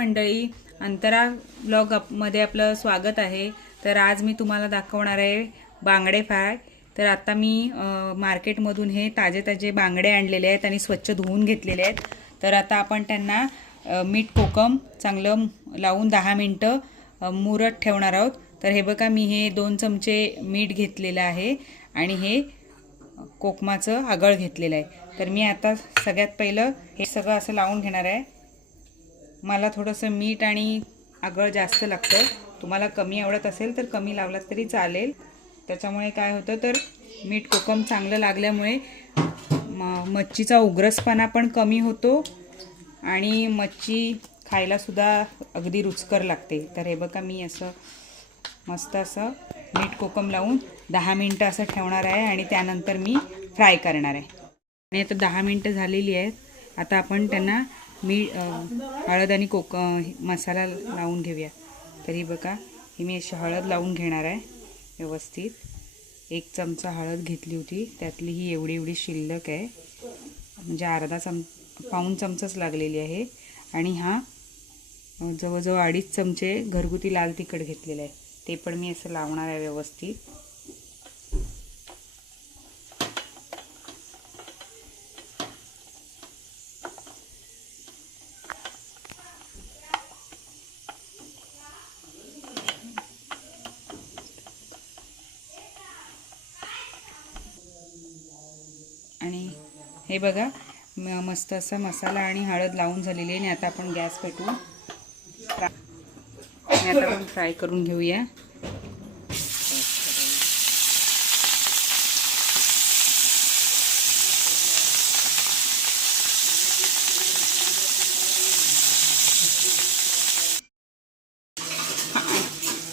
मंडळी, अंतरा ब्लॉग मध्ये आपलं स्वागत आहे। तर आज मी तुम्हाला दाखवणार आहे बांगडे फ्राय। तर आता मी मार्केटमधून हे ताजे ताजे बांगडे आणलेले आहेत आणि स्वच्छ धुवून घेतलेले आहेत। तर आता आपण त्यांना मीठ कोकम चांगलं लावून 10 मिनिटं मुरत ठेवणार आहोत। तर हे बघा, मी हे 2 चमचे मीठ घेतलेलं आहे आणि हे कोकमाचं आगळ घेतलेलं आहे। तर मी आता सगळ्यात पहिलं हे सगळं असं लावून घेणार आहे। मला थोडंसं मीठ आणि आगळ जास्त लागतं, तुम्हाला कमी आवडत असेल तर कमी लावलात तरी चालेल। त्याच्यामुळे काय होतं, तर मीठ कोकम चांगलं लागल्यामुळे मच्छीचा उग्रसपणा पण कमी होतो आणि मच्छी खायला सुद्धा अगदी रुचकर लागते। तर हे बघा, मी असं मस्त असं मीठ कोकम लावून 10 मिनिटं असं ठेवणार आहे आणि त्यानंतर मी फ्राय करणार आहे। आणि आता 10 मिनिटं झालेली आहेत। आता आपण त्यांना हळद आणि मसाला लावून घेऊया। तरी बघा, ही मी अशी हळद लावून घेणार आहे व्यवस्थित। 1 चमचा हळद घेतली होती, त्यातली ही एवढी शिल्लक आहे, म्हणजे पाऊण चमचाच लागलेली आहे। आणि हा जवळजवळ 2.5 चमचे घरगुती लाल तिखट घेतलेलं आहे, ते पण मी असं लावणार आहे व्यवस्थित। आणि हे बघा, मस्त असा मसाला आणि हळद लावून झालेली आहे। आणि आता आपण गॅस पेटवू आणि आता आपण फ्राय करून घेऊया।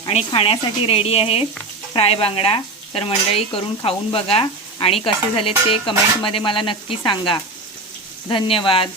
आणि खाण्यासाठी रेडी आहे फ्राय बांगडा। तर मंडळी, करून खाऊन बघा आणि कसे झाले ते कमेंटमध्ये मला नक्की सांगा। धन्यवाद।